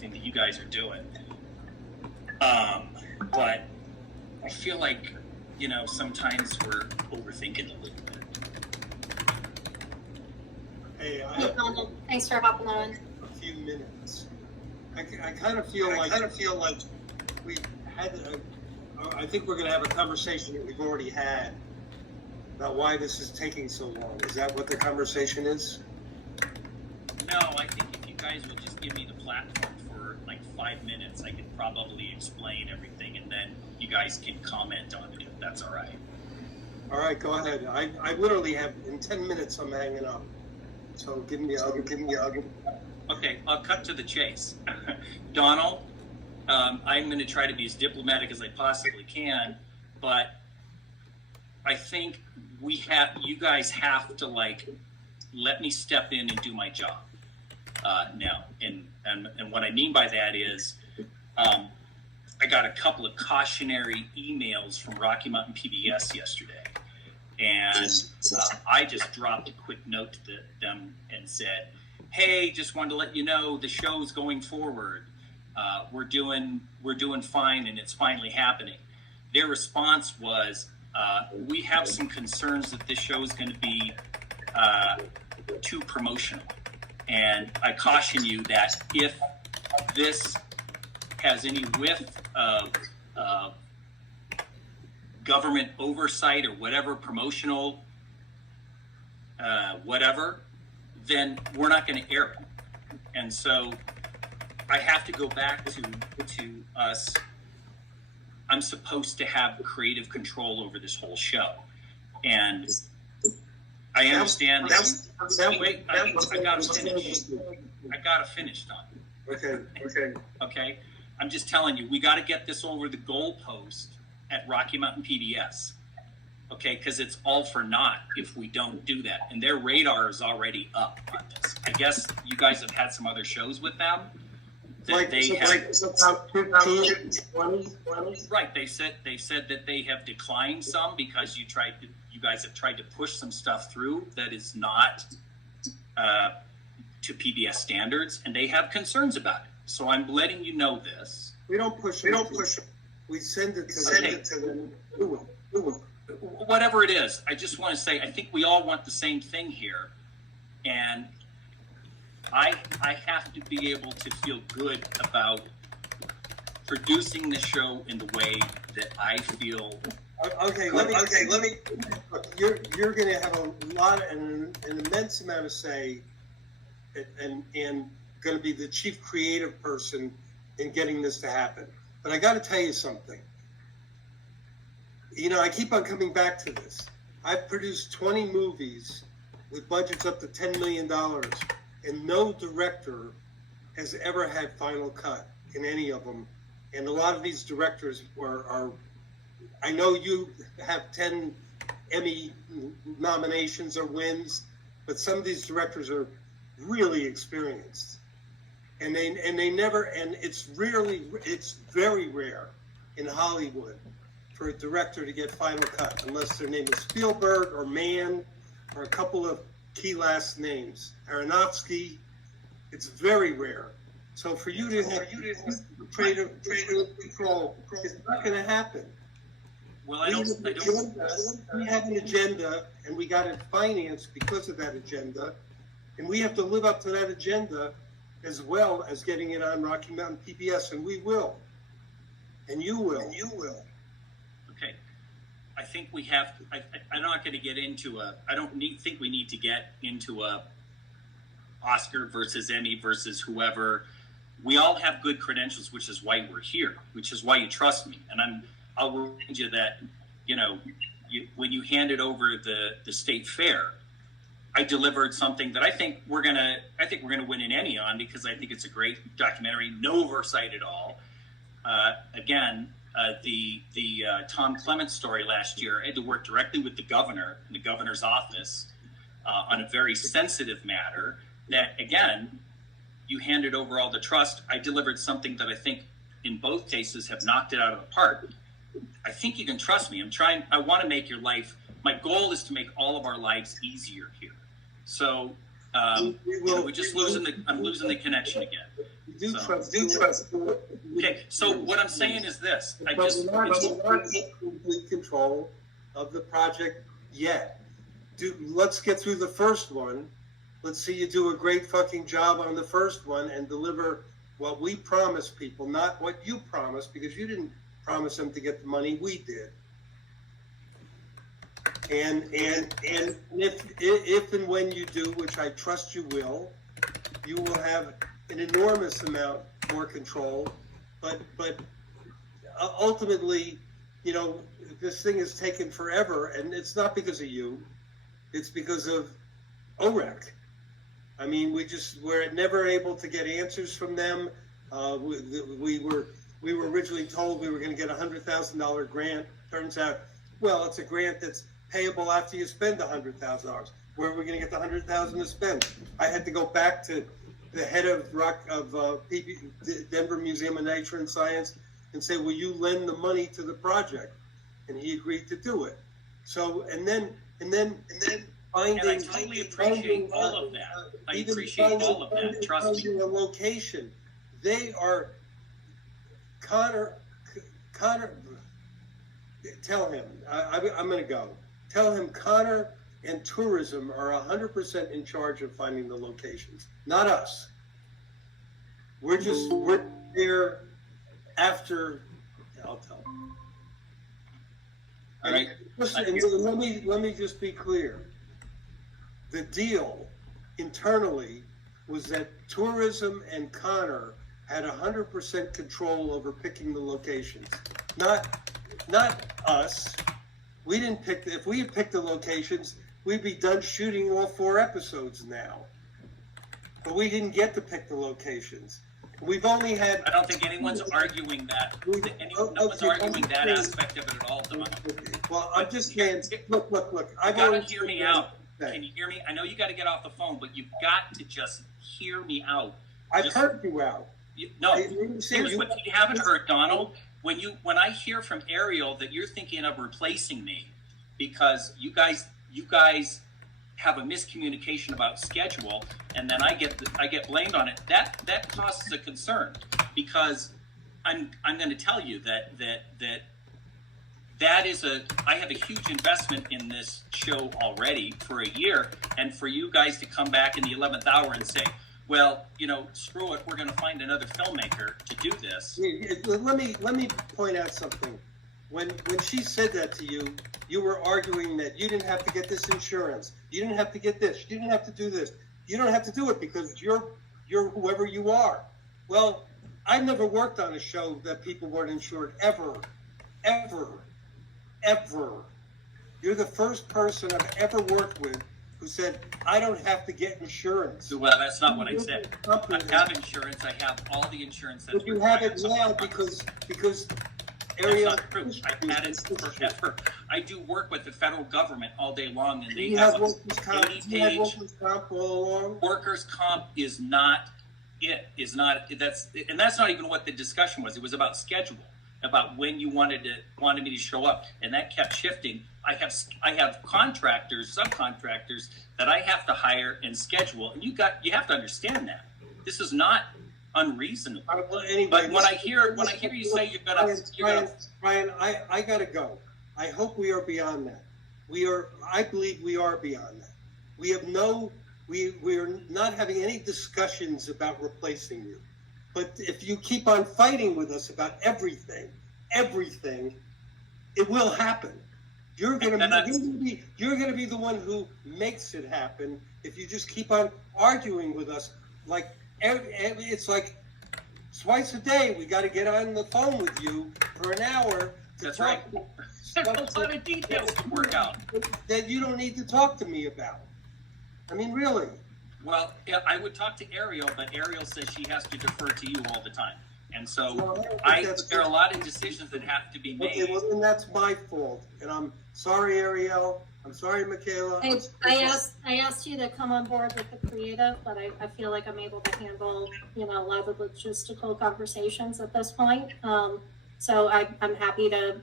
everything that you guys are doing. But I feel like, sometimes we're overthinking a little bit. Hey, Thanks for hopping on. a few minutes. I kind of feel like we had. I think we're going to have a conversation that we've already had about why this is taking so long. Is that what the conversation is? No, I think if you guys would just give me the platform for like 5 minutes, I could probably explain everything, and then you guys can comment on it if that's all right. All right, go ahead. I literally have in 10 minutes. I'm hanging up. So give me. Okay, I'll cut to the chase. Donald, I'm going to try to be as diplomatic as I possibly can, but I think you guys have to let me step in and do my job now. And what I mean by that is, I got a couple of cautionary emails from Rocky Mountain PBS yesterday. And I just dropped a quick note to them and said, hey, just wanted to let you know the show's going forward. We're doing fine, and it's finally happening. Their response was, we have some concerns that this show is going to be too promotional. And I caution you that if this has any whiff of government oversight or whatever, promotional, whatever, then we're not going to air it. And so I have to go back to us. I'm supposed to have creative control over this whole show. And I understand wait, I gotta finish. I gotta finish, Don. Okay. I'm just telling you, we got to get this over the goalpost at Rocky Mountain PBS. Okay, because it's all for naught if we don't do that. And their radar is already up on this. I guess you guys have had some other shows with them. Right. They said that they have declined some because you guys have tried to push some stuff through that is not to PBS standards, and they have concerns about it. So I'm letting you know this. We don't push it. We send it to them. Whatever it is, I just want to say, I think we all want the same thing here, and I have to be able to feel good about producing the show in the way that I feel. Okay, let me. You're going to have a lot and an immense amount of say, and going to be the chief creative person in getting this to happen. But I got to tell you something. I keep on coming back to this. I've produced 20 movies with budgets up to $10 million, and no director has ever had final cut in any of them. And a lot of these directors are I know you have 10 Emmy nominations or wins, but some of these directors are really experienced. And they never, and it's very rare in Hollywood for a director to get final cut, unless their name is Spielberg or Mann or a couple of key last names. Aronofsky, it's very rare. So for you to have creative control, it's not going to happen. Well, I don't. We have an agenda, and we got it financed because of that agenda, and we have to live up to that agenda as well as getting it on Rocky Mountain PBS, and we will. And you will. Okay. I think we have to, I'm not going to get into think we need to get into a Oscar versus Emmy versus whoever. We all have good credentials, which is why we're here, which is why you trust me. And I'll remind you that, when you handed over the state fair, I delivered something that I think we're gonna win an Emmy on, because I think it's a great documentary, no oversight at all. The Tom Clements story last year, I had to work directly with the governor in the governor's office on a very sensitive matter. That again, you handed over all the trust. I delivered something that I think in both cases have knocked it out of the park. I think you can trust me. I want to make your life, my goal is to make all of our lives easier here. So I'm losing the connection again. do So- trust. Okay, so what I'm saying is this, I But just, we're not in complete control of the project yet. Let's get through the first one. Let's see you do a great fucking job on the first one and deliver what we promised people, not what you promised, because you didn't promise them to get the money, we did. And if and when you do, which I trust you will have an enormous amount more control. But ultimately, you know, this thing has taken forever, and it's not because of you. It's because of OREC. I mean, we're never able to get answers from them. We were originally told we were going to get a $100,000 grant. Turns out, well, it's a grant that's payable after you spend $100,000. Where are we going to get the $100,000 to spend? I had to go back to the head of Denver Museum of Nature and Science and say, will you lend the money to the project? And he agreed to do it. So, and then finding. and I totally appreciate all of that. I even appreciate all of that, trust me. finding a location. They are, Connor, tell him, I'm going to go. Tell him Connor and tourism are 100% in charge of finding the locations, not us. We're there after, I'll tell him. All right. Listen, and let me just be clear. The deal internally was that tourism and Connor had 100% control over picking the locations, not us. We didn't pick. If we had picked the locations, we'd be done shooting all 4 episodes now. But we didn't get to pick the locations. We've only had. I don't think anyone's arguing that. No one's arguing that aspect of it at all, Don. Well, I'm just saying. Look. You I've gotta already hear me out. Can you hear me? I know you got to get off the phone, but you've got to just hear me out. I've heard you out. No, understand. here's what you haven't heard, Donald. When I hear from Ariel that you're thinking of replacing me because you guys have a miscommunication about schedule, and then I get blamed on it. That causes a concern because I'm going to tell you that is I have a huge investment in this show already for a year, and for you guys to come back in the 11th hour and say, well, you know, screw it, we're going to find another filmmaker to do this. Let me point out something. When she said that to you, you were arguing that you didn't have to get this insurance, you didn't have to get this, you didn't have to do this, you don't have to do it because you're whoever you are. Well, I've never worked on a show that people weren't insured ever. You're the first person I've ever worked with who said, I don't have to get insurance. Well, that's not what I said. I have insurance. I have all the insurance that's But you have required. it now because That's Ariel. not true. I've had it forever. I do work with the federal government all day long, and they You have have a workers' comp. You had 80-page workers' comp all along. workers' comp is not it. Is not that's not even what the discussion was. It was about schedule, about when you wanted me to show up, and that kept shifting. I have contractors, subcontractors that I have to hire and schedule, and you have to understand that this is not unreasonable. Anyway, But when I hear you say you're gonna Brian, I gotta go. I hope we are beyond that. I believe we are beyond that. We are not having any discussions about replacing you. But if you keep on fighting with us about everything, it will happen. You're gonna be the one who makes it happen if you just keep on arguing with us. Like it's like twice a day we got to get on the phone with you for an hour. That's right. There's a lot of details to work out. That you don't need to talk to me about. I mean, really. Well, yeah, I would talk to Ariel, but Ariel says she has to defer to you all the time. And so there are a lot of decisions that have to be made. Okay, well, then that's my fault. And I'm sorry, Ariel. I'm sorry, Michaela. I asked you to come on board with the creative, but I feel like I'm able to handle, a lot of the logistical conversations at this point. So I'm happy to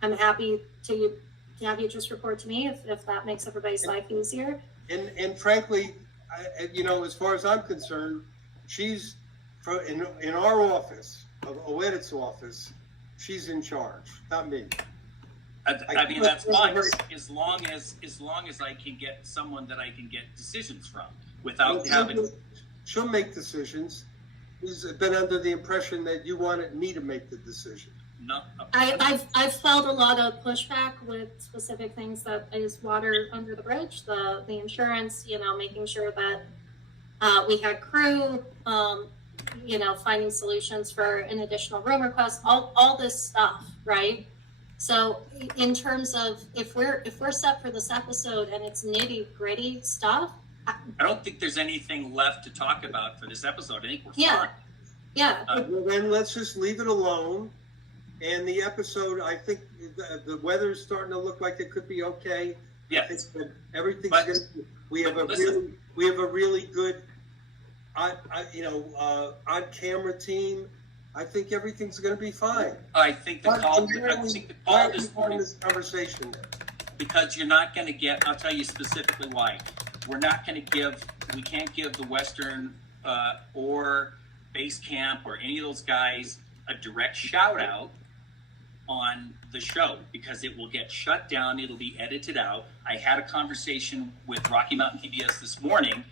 have you just report to me if that makes everybody's life easier. And frankly, as far as I'm concerned, she's in our office, Oedit's office, she's in charge, not me. I mean, that's fine, as long as I can get someone that I can get decisions from without having. She'll make decisions. He's been under the impression that you wanted me to make the decision. No, I've felt a lot of pushback with specific things that is water under the bridge, the insurance, making sure that we had crew, finding solutions for an additional room request, all this stuff, right? So in terms of if we're set for this episode and it's nitty gritty stuff, I don't think there's anything left to talk about for this episode. I think we're Yeah. fine. yeah, Well, then let's just leave it alone. And the episode, I think the weather's starting to look like it could be okay. I Yeah, think that everything's But- gonna. We have listen. we have a really good, on camera team. I think everything's going to be fine. I think the Why call are you this having morning, this conversation then? because you're not going to get, I'll tell you specifically why. We can't give the Western or Base Camp or any of those guys a direct shout out on the show because it will get shut down. It'll be edited out. I had a conversation with Rocky Mountain PBS this morning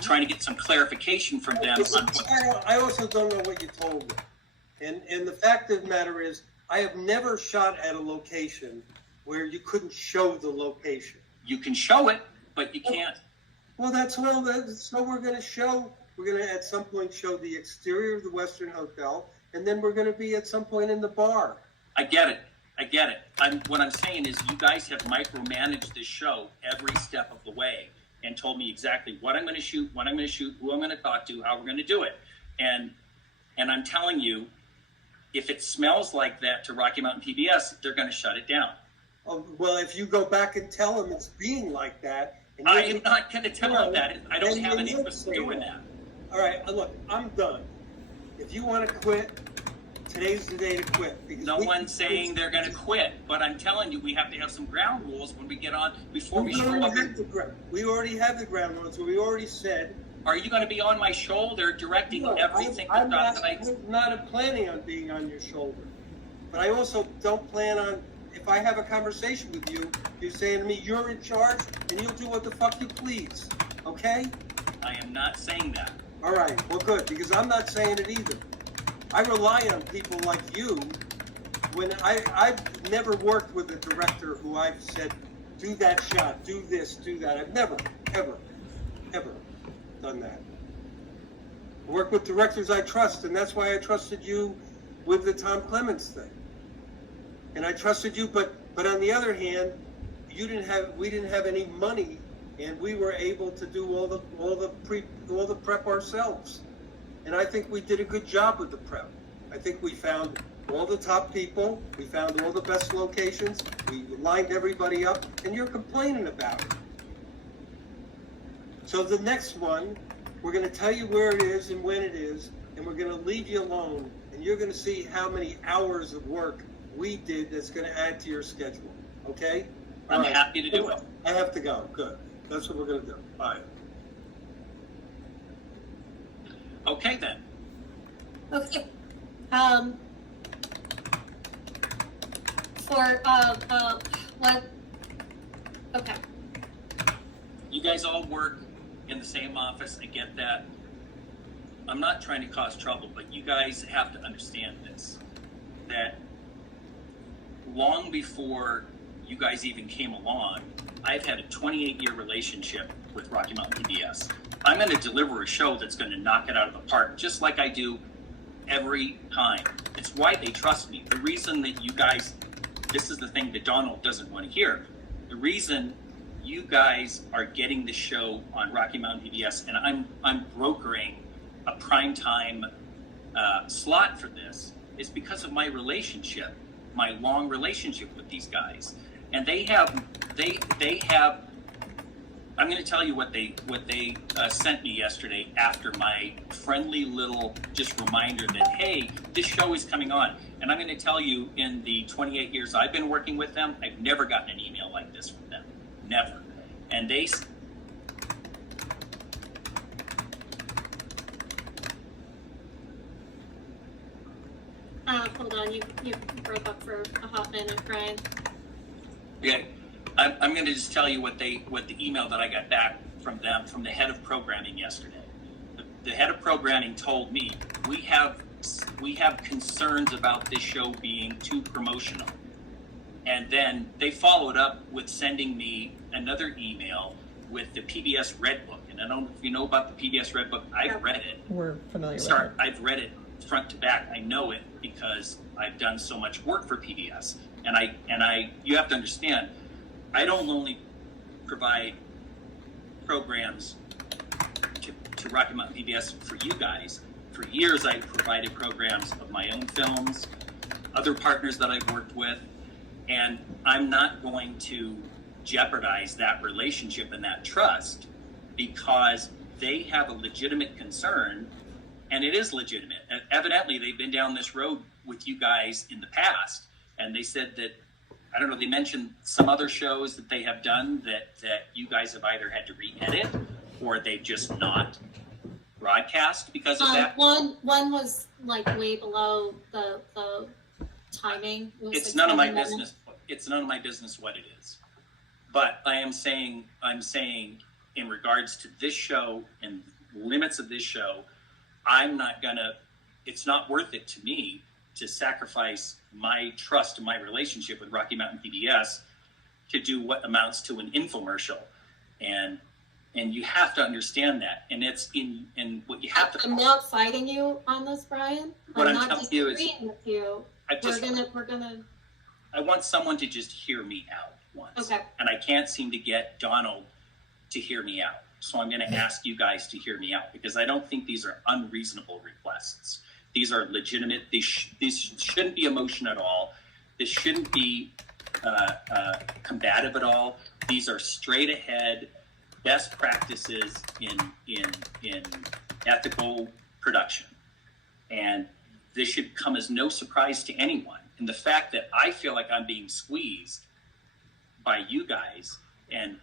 trying to get some clarification from them on what. I also don't know what you told me. And the fact of the matter is, I have never shot at a location where you couldn't show the location. You can show it, but you can't. Well, that's all. So we're going to show. We're going to at some point show the exterior of the Western Hotel, and then we're going to be at some point in the bar. I get it. What I'm saying is you guys have micromanaged this show every step of the way and told me exactly what I'm going to shoot, when I'm going to shoot, who I'm going to talk to, how we're going to do it. And I'm telling you, if it smells like that to Rocky Mountain PBS, they're going to shut it down. Oh, well, if you go back and tell them it's being like that, and I am not going to tell them that. I don't then have an you interest in say doing that. that. All right, look, I'm done. If you want to quit, today's the day to quit. Because No one's saying they're going to quit, but I'm telling you, we have to have some ground rules when we get on before we show up. We already have the ground rules. So we already said. Are you going to be on my shoulder directing No, everything I'm that not, I? I'm not planning on being on your shoulder. But I also don't plan on, if I have a conversation with you, you're saying to me, you're in charge and you'll do what the fuck you please. Okay? I am not saying that. All right, well, good, because I'm not saying it either. I rely on people like you when I've never worked with a director who I've said, do that shot, do this, do that. I've never, ever done that. I work with directors I trust, and that's why I trusted you with the Tom Clements thing. And I trusted you, but on the other hand, we didn't have any money, and we were able to do all the prep ourselves. And I think we did a good job with the prep. I think we found all the top people, we found all the best locations, we lined everybody up, and you're complaining about it. So the next one, we're going to tell you where it is and when it is, and we're going to leave you alone, and you're going to see how many hours of work we did that's going to add to your schedule. Okay? All I'm right. happy to do it. I have to go. Good. That's what we're going to do. Bye. Okay then. okay. What? Okay. You guys all work in the same office. I get that. I'm not trying to cause trouble, but you guys have to understand this. That long before you guys even came along, I've had a 28-year relationship with Rocky Mountain PBS. I'm going to deliver a show that's going to knock it out of the park, just like I do every time. It's why they trust me. The reason that you guys, this is the thing that Donald doesn't want to hear. The reason you guys are getting the show on Rocky Mountain PBS, and I'm brokering a primetime slot for this, is because of my relationship, my long relationship with these guys. And they have, I'm going to tell you what they sent me yesterday after my friendly little just reminder that, hey, this show is coming on. And I'm going to tell you, in the 28 years I've been working with them, I've never gotten an email like this from them. Never. And Hold on, you broke up for a hot minute, Brian. Okay, I'm going to just tell you what the email that I got back from them, from the head of programming yesterday. The head of programming told me we have concerns about this show being too promotional, and then they followed up with sending me another email with the PBS Red Book. And I don't know if you know about the PBS Red Book. I've read it. We're familiar with Sorry, it. I've read it front to back. I know it because I've done so much work for PBS. And you have to understand, I don't only provide programs to Rocky Mountain PBS for you guys. For years, I provided programs of my own films, other partners that I've worked with, and I'm not going to jeopardize that relationship and that trust because they have a legitimate concern, and it is legitimate. Evidently, they've been down this road with you guys in the past, and they said that, I don't know, they mentioned some other shows that they have done that you guys have either had to re-edit or they've just not broadcast because of that. One was like way below the timing. It was It's like none of my 20 minutes. business. It's none of my business what it is. But I'm saying in regards to this show and limits of this show, it's not worth it to me to sacrifice my trust and my relationship with Rocky Mountain PBS to do what amounts to an infomercial. And you have to understand that. And it's in what you have to. I'm not fighting you on this, Brian. What I'm not telling you is- disagreeing with you. We're gonna. I want someone to just hear me out once. Okay. And I can't seem to get Donald to hear me out. So I'm going to ask you guys to hear me out because I don't think these are unreasonable requests. These are legitimate. These shouldn't be emotion at all. This shouldn't be combative at all. These are straight ahead best practices in ethical production. And this should come as no surprise to anyone. And the fact that I feel like I'm being squeezed by you guys and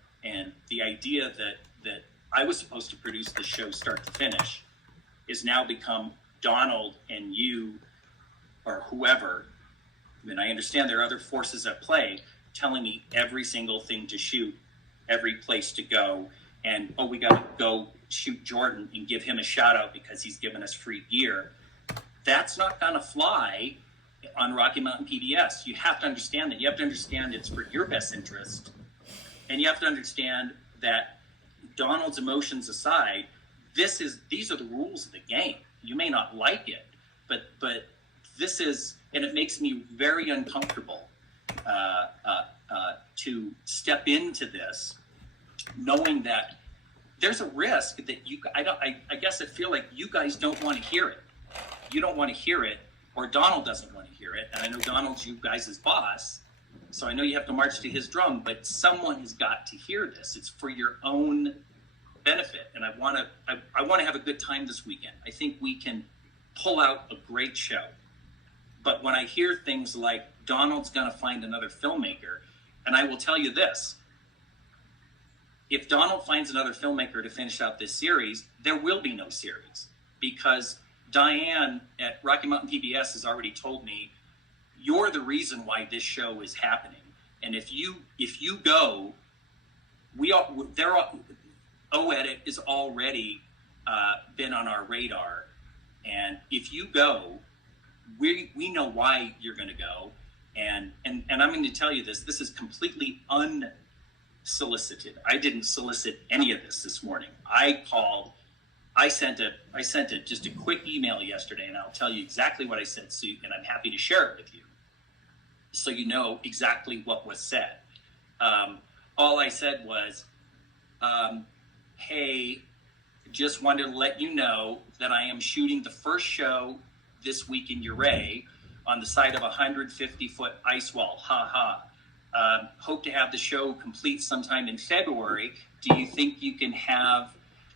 the idea that I was supposed to produce the show start to finish is now become Donald and you or whoever. I mean, I understand there are other forces at play telling me every single thing to shoot, every place to go, and we got to go shoot Jordan and give him a shout out because he's given us free gear. That's not going to fly on Rocky Mountain PBS. You have to understand that. You have to understand it's for your best interest. And you have to understand that Donald's emotions aside, these are the rules of the game. You may not like it, but this is, and it makes me very uncomfortable to step into this, knowing that there's a risk that I guess I feel like you guys don't want to hear it. You don't want to hear it, or Donald doesn't want to hear it. And I know Donald's you guys' boss, so I know you have to march to his drum, but someone has got to hear this. It's for your own benefit. And I want to have a good time this weekend. I think we can pull out a great show. But when I hear things like Donald's going to find another filmmaker, and I will tell you this, if Donald finds another filmmaker to finish out this series, there will be no series because Diane at Rocky Mountain PBS has already told me, you're the reason why this show is happening. And if you go, O-Edit is already been on our radar. And if you go, we know why you're going to go. And I'm going to tell you this is completely unsolicited. I didn't solicit any of this morning. I sent just a quick email yesterday, and I'll tell you exactly what I said, and I'm happy to share it with you, so you know exactly what was said. All I said was, hey, just wanted to let you know that I am shooting the first show this week in Ouray on the side of a 150-foot ice wall. Ha ha. Hope to have the show complete sometime in February. Do you think you can have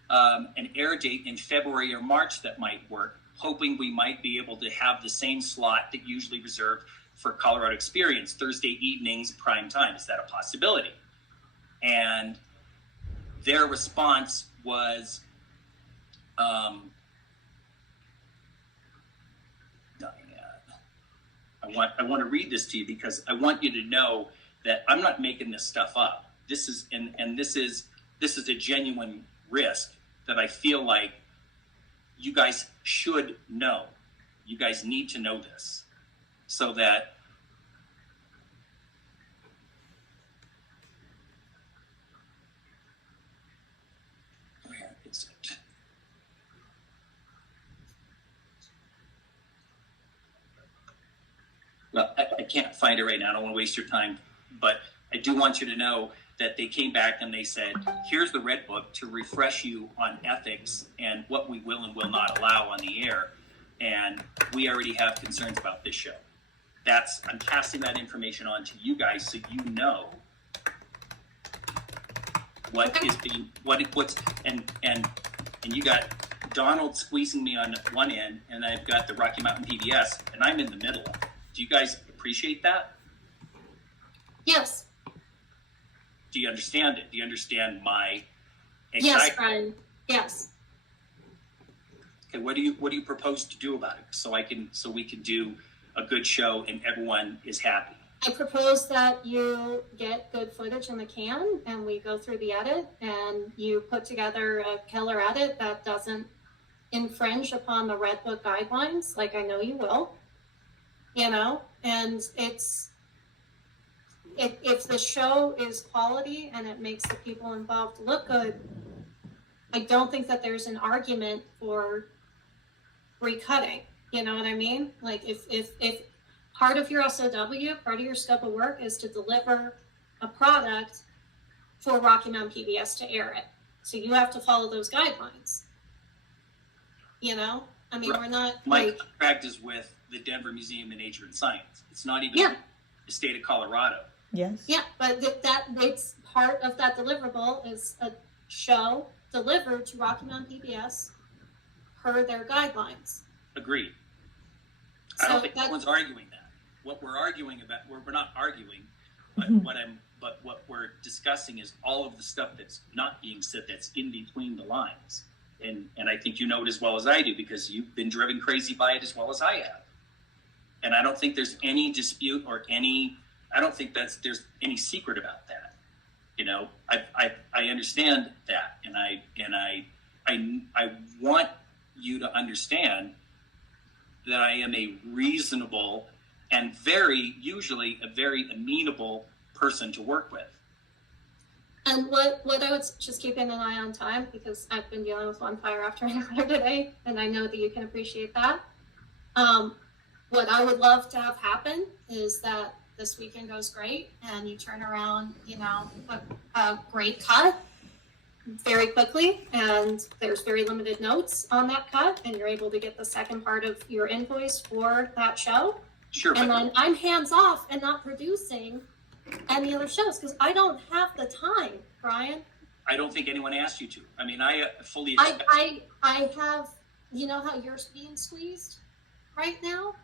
an air date in February or March that might work? Hoping we might be able to have the same slot that usually reserved for Colorado Experience, Thursday evenings, prime time. Is that a possibility? And their response was, I want to read this to you because I want you to know that I'm not making this stuff up. This is this is a genuine risk that I feel like you guys should know. You guys need to know this so that where is it? Well, I can't find it right now. I don't want to waste your time, but I do want you to know that they came back and they said, here's the Red Book to refresh you on ethics and what we will and will not allow on the air. And we already have concerns about this show. I'm passing that information on to you guys so you know what is being, what's, and you got Donald squeezing me on one end, and I've got the Rocky Mountain PBS, and I'm in the middle. Do you guys appreciate that? Yes. Do you understand it? Do you understand my Yes, anxiety? Brian. Yes. Okay, what do you propose to do about it so we can do a good show and everyone is happy? I propose that you get good footage in the can and we go through the edit and you put together a killer edit that doesn't infringe upon the Red Book guidelines, like I know you will, and if the show is quality and it makes the people involved look good, I don't think that there's an argument for recutting. You know what I mean? Like if part of your SOW, part of your scope of work is to deliver a product for Rocky Mountain PBS to air it. So you have to follow those guidelines. I mean, Right. we're not My like, contract is with the Denver Museum of Nature and Science. It's not even Yeah. the state of Colorado. Yes. yeah, but that it's part of that deliverable is a show delivered to Rocky Mountain PBS per their guidelines. Agreed. I So don't think that- anyone's arguing that. What we're arguing about, we're not arguing, but what we're discussing is all of the stuff that's not being said, that's in between the lines. And I think you know it as well as I do because you've been driven crazy by it as well as I have. And I don't think there's any dispute or I don't think there's any secret about that. I understand that, and I want you to understand that I am a reasonable and usually a very amenable person to work with. And what I would just keeping an eye on time, because I've been dealing with one fire after another today, and I know that you can appreciate that. What I would love to have happen is that this weekend goes great and you turn around, a great cut very quickly, and there's very limited notes on that cut, and you're able to get the second part of your invoice for that show. Sure, And but then I'm hands off and not producing any other shows because I don't have the time, Brian. I don't think anyone asked you to. I mean, I fully I expect. I have, how you're being squeezed right now?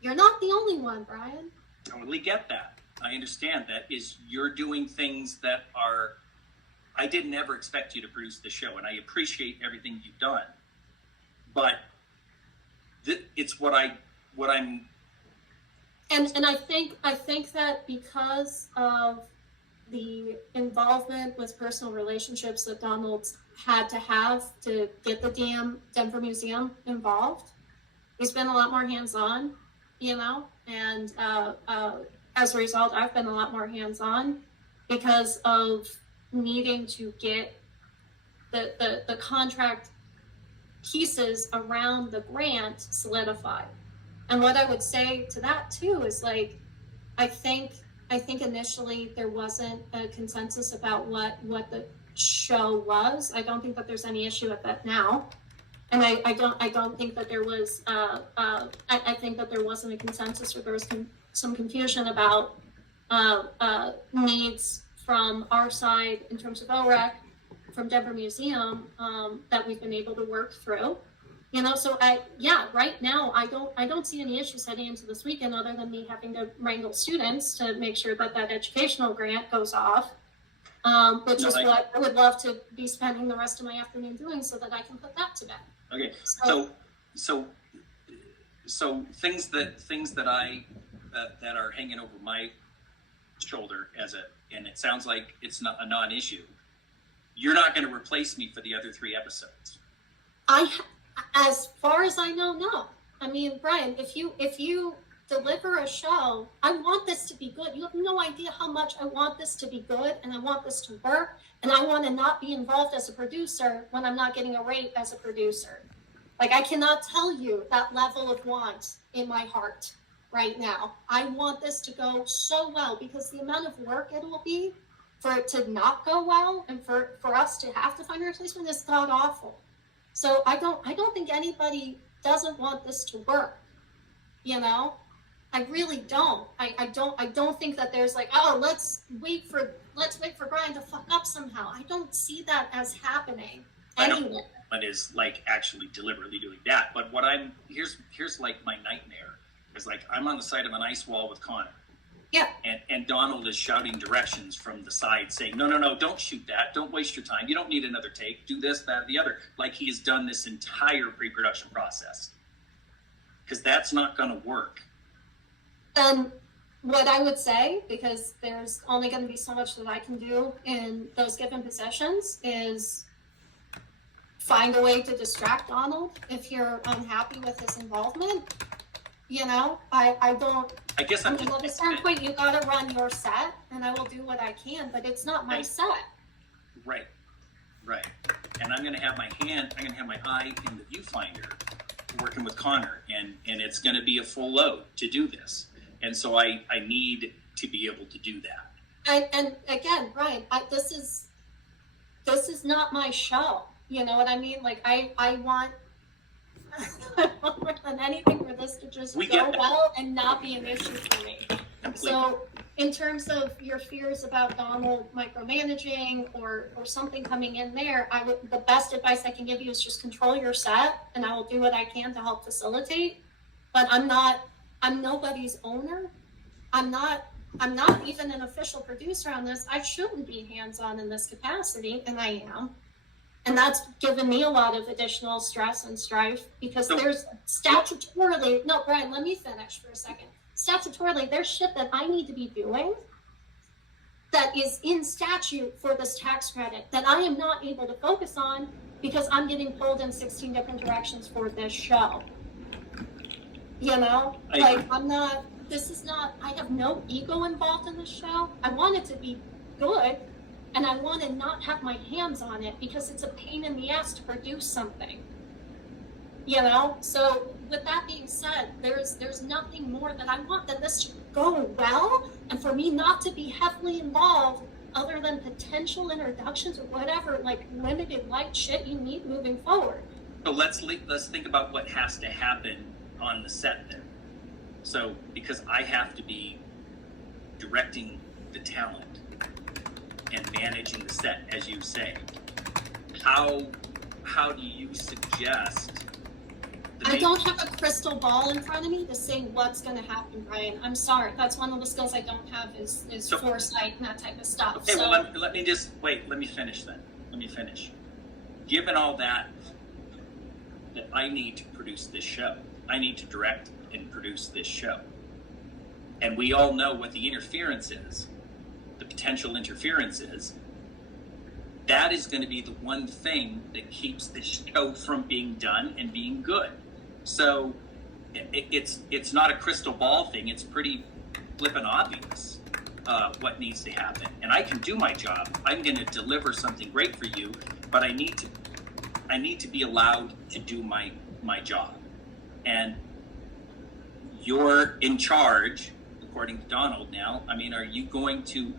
You're not the only one, Brian. I totally get that. I understand that you're doing things that are. I didn't ever expect you to produce the show, and I appreciate everything you've done. But it's what I'm. And I think that because of the involvement with personal relationships that Donald's had to have to get the Denver Museum involved, he's been a lot more hands-on, and as a result, I've been a lot more hands-on because of needing to get the contract pieces around the grant solidified. And what I would say to that too is I think initially there wasn't a consensus about what the show was. I don't think that there's any issue with that now. And I don't think that there was, I think that there wasn't a consensus or there was some confusion about needs from our side in terms of OREC, from Denver Museum, that we've been able to work through. So right now I don't see any issues heading into this weekend other than me having to wrangle students to make sure that educational grant goes off, which is what I would love to be spending the rest of my afternoon doing so that I can put that to bed. Okay, so so things that I that are hanging over my shoulder and it sounds like it's not a non-issue. You're not going to replace me for the other 3 episodes. As far as I know, no. I mean, Brian, if you deliver a show, I want this to be good. You have no idea how much I want this to be good, and I want this to work, and I want to not be involved as a producer when I'm not getting a rate as a producer. Like, I cannot tell you that level of want in my heart right now. I want this to go so well, because the amount of work it will be for it to not go well and for us to have to find a replacement is god awful. So I don't think anybody doesn't want this to work. You know, I really don't. I don't think that there's like, oh, let's wait for Brian to fuck up somehow. I don't see that as happening anywhere. But is like actually deliberately doing that. But what here's like my nightmare is like I'm on the side of an ice wall with Connor. Yeah. And Donald is shouting directions from the side saying, no, don't shoot that. Don't waste your time. You don't need another take. Do this, that, or the other. Like he has done this entire pre-production process. Because that's not going to work. And what I would say, because there's only going to be so much that I can do in those given possessions, is find a way to distract Donald if you're unhappy with his involvement. You know, I guess I mean, at a certain point, you got to run your set, and I will do what I can, but it's not my set. Right. And I'm going to have my eye in the viewfinder working with Connor, and it's going to be a full load to do this. And so I need to be able to do that. And again, Brian, this is not my show. You know what I mean? Like I want more than anything for this to just go well and not be an issue for me. Completely. So in terms of your fears about Donald micromanaging or something coming in there, the best advice I can give you is just control your set, and I will do what I can to help facilitate. But I'm nobody's owner. I'm not even an official producer on this. I shouldn't be hands-on in this capacity, and I am. And that's given me a lot of additional stress and strife, because there's statutorily, no, Brian, let me finish for a second. Statutorily, there's shit that I need to be doing that is in statute for this tax credit that I am not able to focus on because I'm getting pulled in 16 different directions for this show. You know, I have no ego involved in this show. I want it to be good, and I want to not have my hands on it because it's a pain in the ass to produce something. You know, so with that being said, there's nothing more that I want than this to go well, and for me not to be heavily involved other than potential introductions or whatever, like limited light shit you need moving forward. So let's think about what has to happen on the set then. So because I have to be directing the talent and managing the set, as you say, how do you suggest? I don't have a crystal ball in front of me to say what's going to happen, Brian. I'm sorry. That's one of the skills I don't have is foresight and that type of stuff. Okay, so, well, let me finish then. Let me finish. Given all that I need to produce this show, I need to direct and produce this show. And we all know what the interference is, the potential interference is. That is going to be the one thing that keeps this show from being done and being good. So it's not a crystal ball thing. It's pretty flippin' obvious what needs to happen. And I can do my job. I'm going to deliver something great for you, but I need to be allowed to do my job. And you're in charge, according to Donald now. I mean, are you going to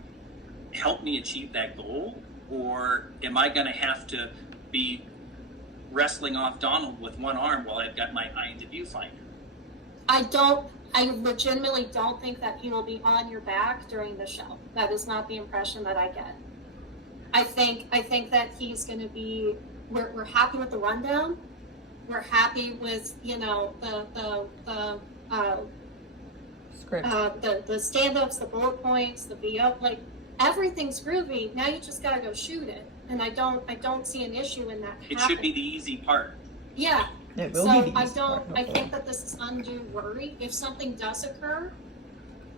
help me achieve that goal? Or am I going to have to be wrestling off Donald with one arm while I've got my eye in the viewfinder? I legitimately don't think that he will be on your back during the show. That is not the impression that I get. I think that he's going to be, we're happy with the rundown. We're happy with, you know, the script, the stand-ups, the bullet points, the VO, like everything's groovy. Now you just got to go shoot it. And I don't see an issue in that happening. It should be the easy part. Yeah, It will So be I these don't, I hopefully. think that this is undue worry. If something does occur,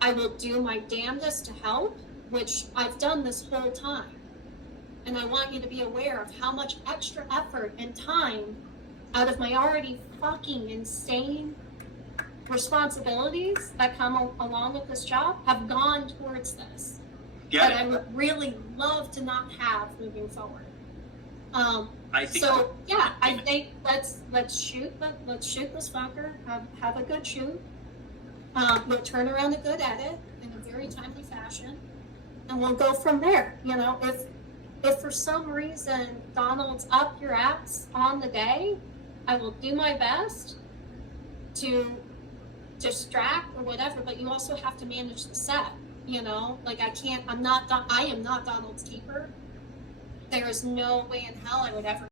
I will do my damnedest to help, which I've done this whole time. And I want you to be aware of how much extra effort and time out of my already fucking insane responsibilities that come along with this job have gone towards this. Get That I it? would really love to not have moving forward. I think, So yeah, I think let's shoot this fucker. Have a good shoot. We'll turn around a good edit in a very timely fashion, and we'll go from there. You know, if for some reason Donald's up your ass on the day, I will do my best to distract or whatever. But you also have to manage the set. You know, like I am not Donald's keeper. There is no way in hell I would ever